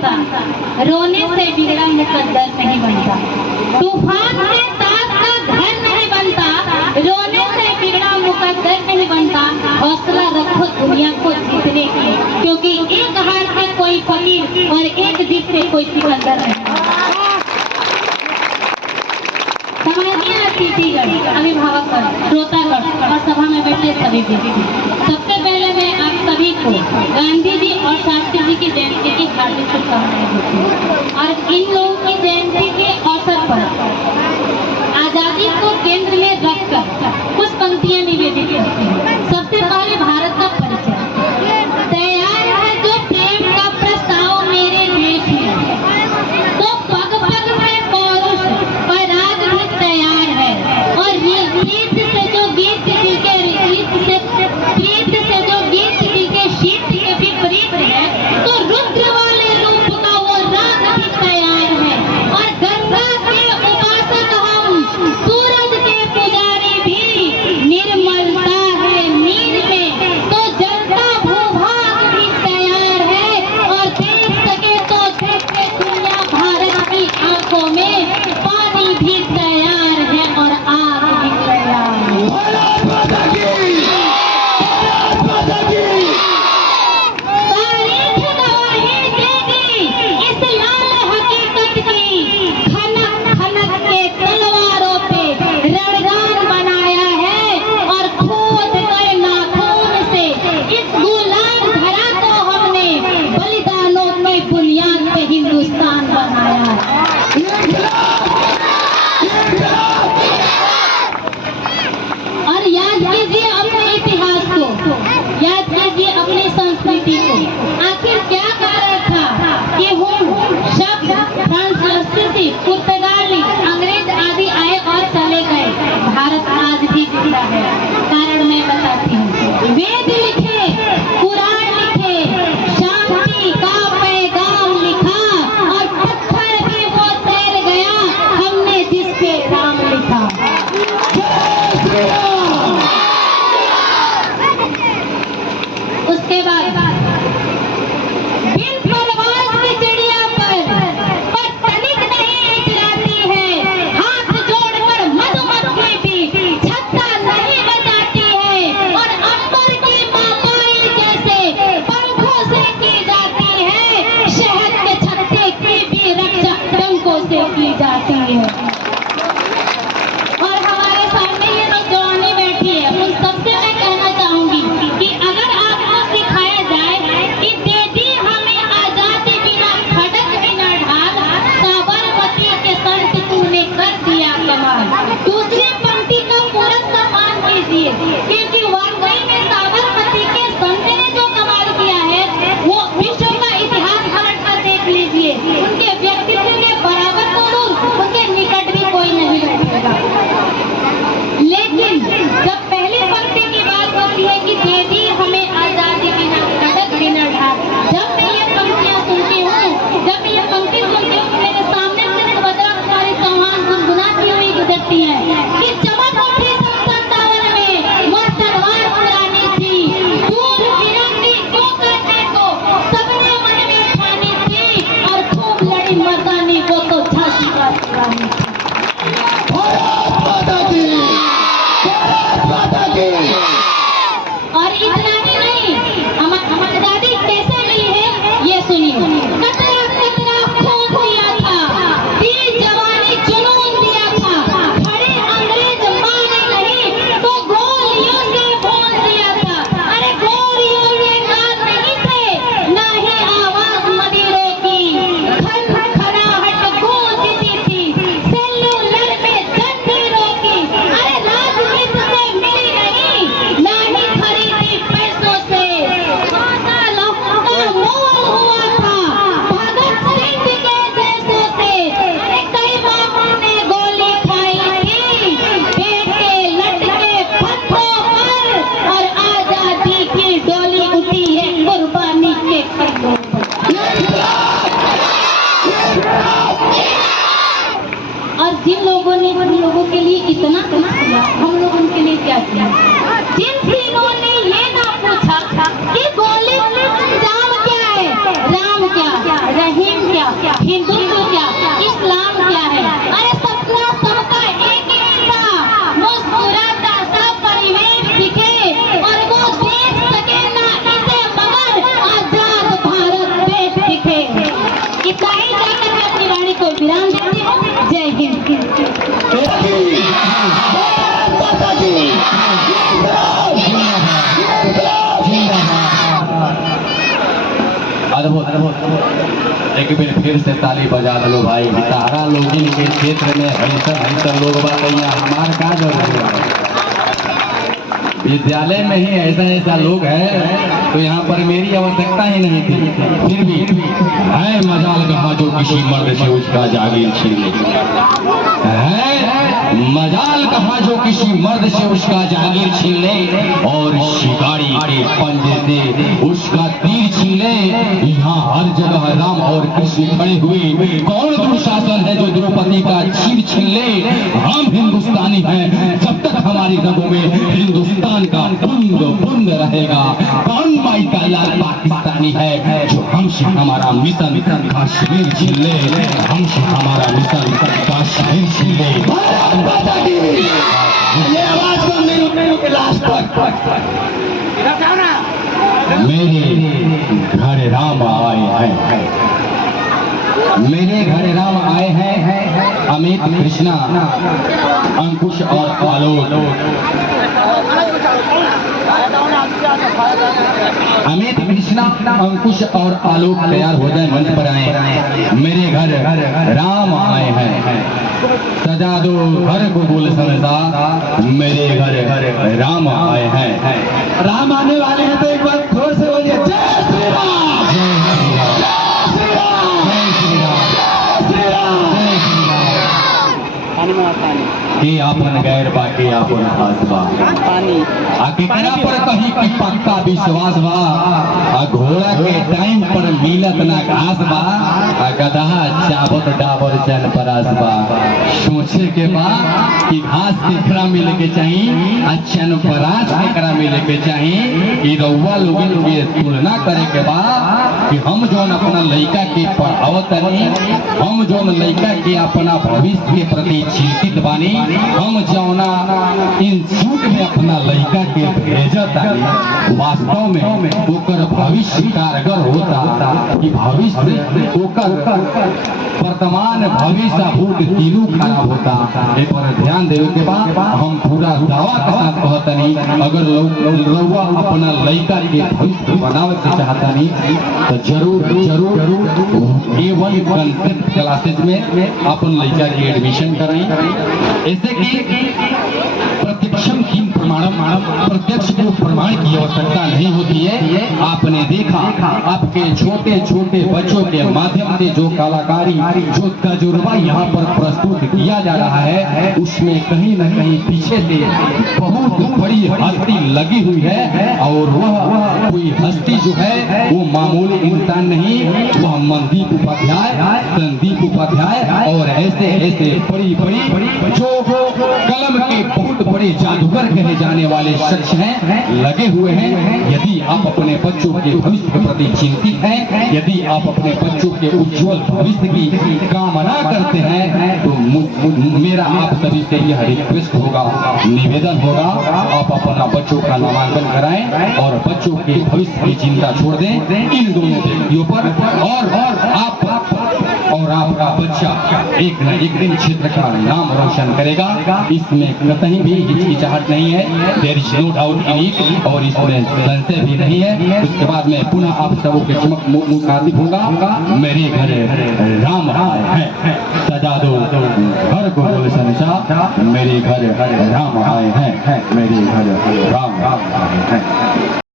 बनता, रोने से बिगड़ा मुकद्दर नहीं बनता। तूफान से ताज का घर नहीं बनता, रोने से बिगड़ा मुकद्दर नहीं बनता। हौसला रखो दुनिया को जीतने की, क्योंकि एक हार से कोई फकीर और एक जीत से कोई सिकंदर नहीं। समाजियां, अतिथिगण, अभिभावकगण, श्रोतागण और सभा में बैठे सभी व्यक्ति, सबसे पहले मैं आप सभी को गांधी जी और शास्त्री जी की जयंती की हार्दिक शुभकामनाएं देती हूँ। और इन लोगों की जयंती के अवसर पर आजादी को केंद्र में रखकर कुछ पंक्तियां निवेदित करती हूँ। सबसे पहले भारत का परिचय। तैयार है जो प्रेम का प्रस्ताव मेरे देश में, तो पग पग में पौरुष पर आज भी तैयार है। और रीत से जो गीत दिल के प्रीत से जो गीत दिल के शीत के विपरीत है, तो रुद्र वाले रूप का वो राग भी तैयार है। हिंदुत्व क्या, इस्लाम क्या है। अरे सपना सबका एक ही था, मुस्कुराता सा परिवेश दिखे और वो देख सके ना इसे मगर आजाद भारत देश दिखे। इतना ही कहकर मैं अपनी वाणी को विराम देती हूँ। जय हिंद। एक बार फिर से ताली बजा लो भाई। तारा लोगिन के क्षेत्र में ऐसा लोग बात हमार का जरूरत। विद्यालय में ही ऐसा लोग है तो यहाँ पर मेरी आवश्यकता ही नहीं थी। फिर भी है मजाल कहा जो किसी मर्द से उसका जागीर छीन ले, है मजाल कहा जो किसी मर्द से उसका जागीर छीन ले और शिकारी के पंजे से उसका तीर छीन ले। यहाँ हर जगह राम और कृष्ण खड़े हुए, कौन दुशासन है जो द्रौपदी का चीर छीन ले। हम हिंदुस्तानी हैं, जब तक हमारी रगों में हिंदुस्तान का बूंद बूंद रहेगा। कौन माई का लाल पाकिस्तानी है जो हमसे हमारा मिशन कश्मीर छीन ले, हमसे हमारा मिशन कश्मीर छीन ले। ये आवाज को मेरे के लास्ट तक मेरे घर राम आए हैं, मेरे घर राम आए हैं। अमित, कृष्णा, अंकुश और आलोक। अमित, कृष्णा, अंकुश और आलोक तैयार हो जाए, मंच पर आए। मेरे घर राम आए हैं, सजा दो घर को गुलशन सा। मेरे घर राम आए हैं। राम आने वाले हैं तो एक बार जोर से बोलिए जय श्री राम, जय श्री राम, जय श्री राम, जय श्री राम, जय श्री राम, जय श्री राम। पानी में पानी के आपन गैर बाके आपन खास बा पानी आके करा पर कहीं की पक्का विश्वास बा। आ घोड़ा के टाइम पर मिलत ना घास बा, आ गधा चावत डाबर चन परास बा। सोचे के बा कि घास केकरा मिले के चाहिए आ चन परास केकरा मिले के चाहिए। ई रउआ लोगन के तुलना करे के बा कि हम जोन अपना लइका के पढ़ावत नहीं, हम जोन लइका के अपना भविष्य के प्रति चिंतित बानी, हम जौना इंस्टीट्यूट में अपना लइका के भेजत आनी, वास्तव में ओकर भविष्य कारगर होता कि भविष्य ओकर वर्तमान भविष्य भूत तीनों खराब होता। ए पर ध्यान देवे के बाद हम पूरा दावा के साथ कहतनी, अगर रउआ अपना लइका के भविष्य बनावे के चाहतनी तो जरूर A1 कंसेप्ट क्लासेज में अपन लइका की एडमिशन कराई। ऐसे कि प्रत्यक्षम की प्रत्यक्ष को प्रमाण की आवश्यकता नहीं होती है। आपने देखा आपके छोटे छोटे बच्चों के माध्यम से जो कलाकारी, जो तजुर्बा यहाँ पर प्रस्तुत किया जा रहा है, उसमें कहीं न कहीं पीछे से बहुत बड़ी हस्ती लगी हुई है। और वह कोई हस्ती जो है वो मामूली इंसान नहीं, वह मनदीप उपाध्याय, संदीप उपाध्याय और ऐसे बड़ी जो कलम के बहुत बड़े जादूगर कहे जाने वाले शख्स हैं, लगे हुए हैं। यदि आप अपने बच्चों के भविष्य के प्रति चिंतित हैं, यदि आप अपने बच्चों के उज्जवल भविष्य की कामना करते हैं तो मेरा आप सभी से यह रिक्वेस्ट होगा, निवेदन होगा, आप अपना बच्चों का नामांकन कराएं और बच्चों के भविष्य की चिंता छोड़ दें इन दोनों व्यक्तियों पर। और आपका बच्चा एक न एक दिन क्षेत्र का नाम रोशन करेगा, इसमें कहीं भी हिचकिचाहट नहीं है। There is no doubt in it, और इसमें संशय भी नहीं है। उसके बाद में पुनः आप सबों के चमक मुखातिब होगा। मेरे घर राम आए हैं, सजा दो घर को रोशन सा। मेरे घर राम आए हैं, मेरे घर राम आए हैं।